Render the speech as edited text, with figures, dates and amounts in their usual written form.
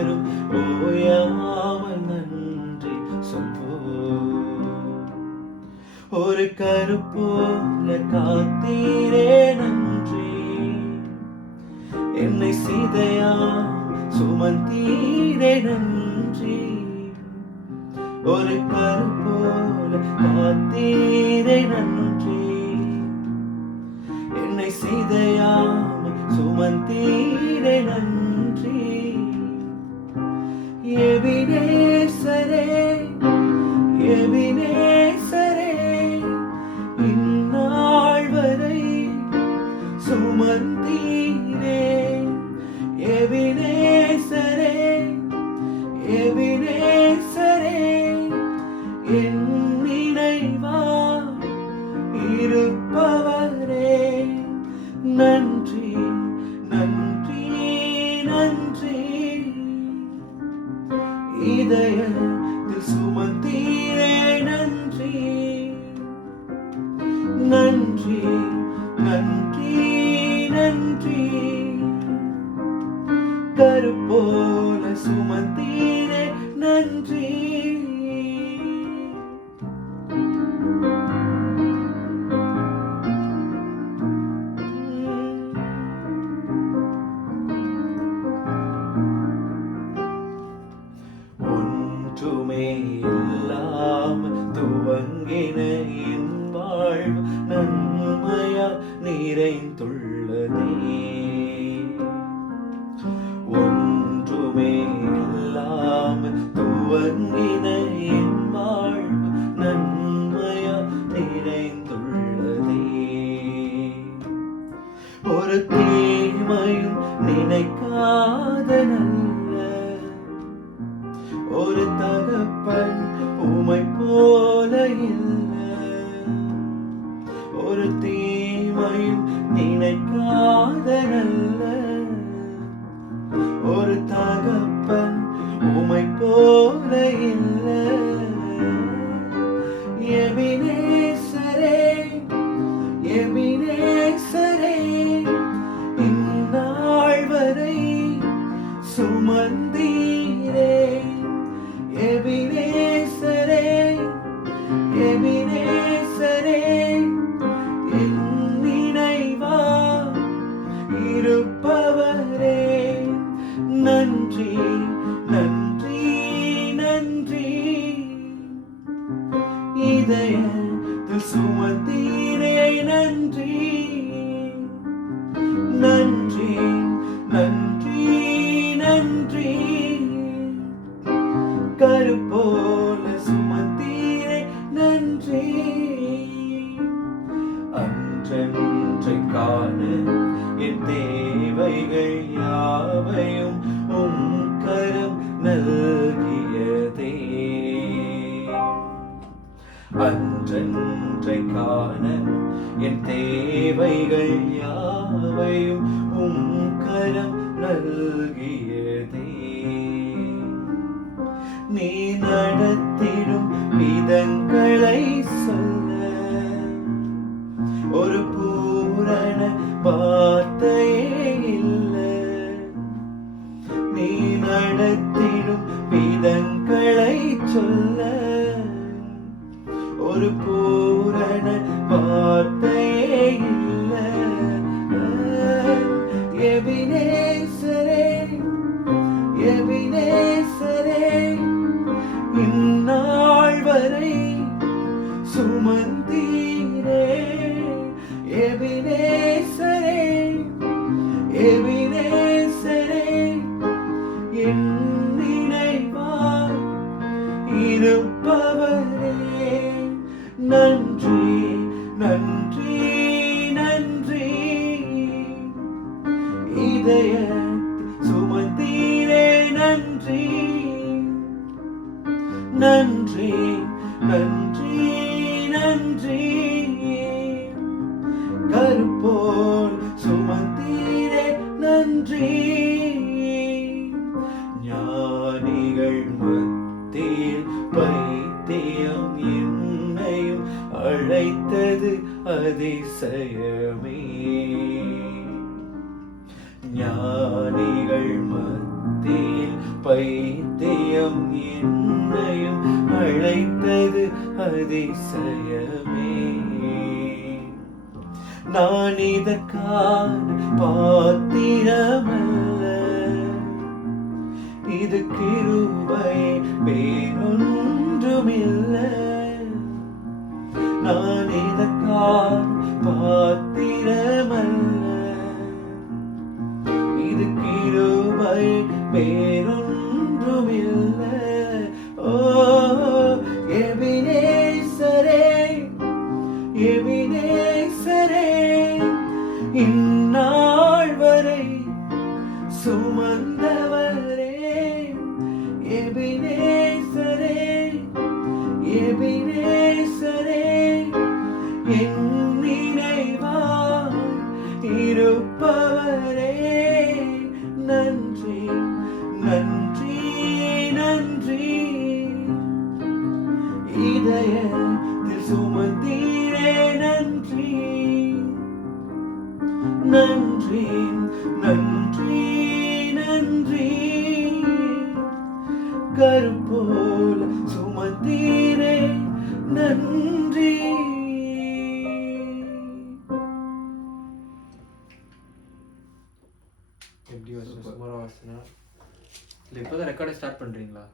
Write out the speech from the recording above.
யாவரும் ஓயாமல் நன்றி சொல்வோம். ஒரு கருப்போல காத்தீரே நன்றி, என்னை சீதையா சுமந்தீரே நன்றி. ஒரு கருப்போல காத்தீரே நன்றி, என்னை சீதையா சுமந்தீரே நன்றி. எபினேசரே எபினேசரே, இந்நாள் வரை சுமந்தீரே. எபினேசரே எபினேசரே, என் நினைவா இருப்பவரே நன்றி நன்றி நன்றி. இதயத்தில் சுமந்தீரே நன்றி நன்றி நன்றி நன்றி. கருப்போல சுமந்தீரே நன்றி. ஒன்றுமே இல்லாமல் துவங்கின என் வாழ்வு நன்மையா நிறைந்துள்ளதே. ஒன்றுமே இல்லாமல் துவங்கின என் வாழ்வு நன்மையா நிறைந்துள்ளதே. ஒரு தீமையும் நினைக்காத நல்ல ஒரு தகப்பன் உமை போல இல்லை. ஒரு தீமையும் நினைக்காத நல்ல ஒரு தகப்பன் உமை போல இல்லை. எபினேசரே எபினேசரே, இந்நாள் வரை சுமந்தீரே. எபினேசரே எபினேசரே, என் நினைவா இருப்பவரே நன்றி நன்றி நன்றி. இதயத்தில் சுமந்தீரே நன்றி நன்றி நன்றி நன்றி. கருப்போல சுமந்தீரே நன்றி. அன்றன்றை காண என் தேவைகள் யாவையும் உம் கரம் நல்கியதே. அன்றன்றை காண என் தேவைகள் யாவையும் உம் கரம் நல்கியதே. நீ நடத்திடும் விதங்களை சொல்ல ஒரு பூரண வார்த்தையே இல்லை. நீ நடத்திடும் விதங்களை சொல்ல ஒரு பூரண வார்த்தையே இல்லை. எபினேசரே எபினேசரே, இந்நாள் வரை சுமந்தீரே. எபினேசரே எபினேசரே, என் நினைவாய் இருப்பவரே நன்றி நன்றி நன்றி. இதயத்தில் சுமந்தீரே நன்றி நன்றி நன்றி நன்றி. கருப்போல் சுமந்தீரே நன்றி. ஞானிகள் மத்தியில் பைத்தியம் என்னையும் அழைத்தது அதிசயமே. ஞானிகள் மத்தியில் மேல் பைத்தியம் என்னையும் அழைத்தது அதிசயமே. நான் இதற்கான பாத்திரமல்ல, இது கிருபை வேறொன்றுமில்லை. நான் இதற்கான பாத்திரமல்ல, இது கிருபை வேறொன்றுமில்லை. ஓ எபினேசரே, எபினேசரே, இந்நாள் வரை சுமந்தவரே. எபினேசரே, எபினேசரே, என் நினைவாய் இருப்பவரே. நன்றி நன்றி நன்றி, இதயத்தில் சுமந்தீரே. நன்றி நன்றி நன்றி நன்றி, கருப்போல் சுமந்தீரே. நன்றி. எப்படி வாசனை சுமாராக வாசனை இல்லை? இப்போ தான் ரெக்கார்டை ஸ்டார்ட் பண்ணுறீங்களா?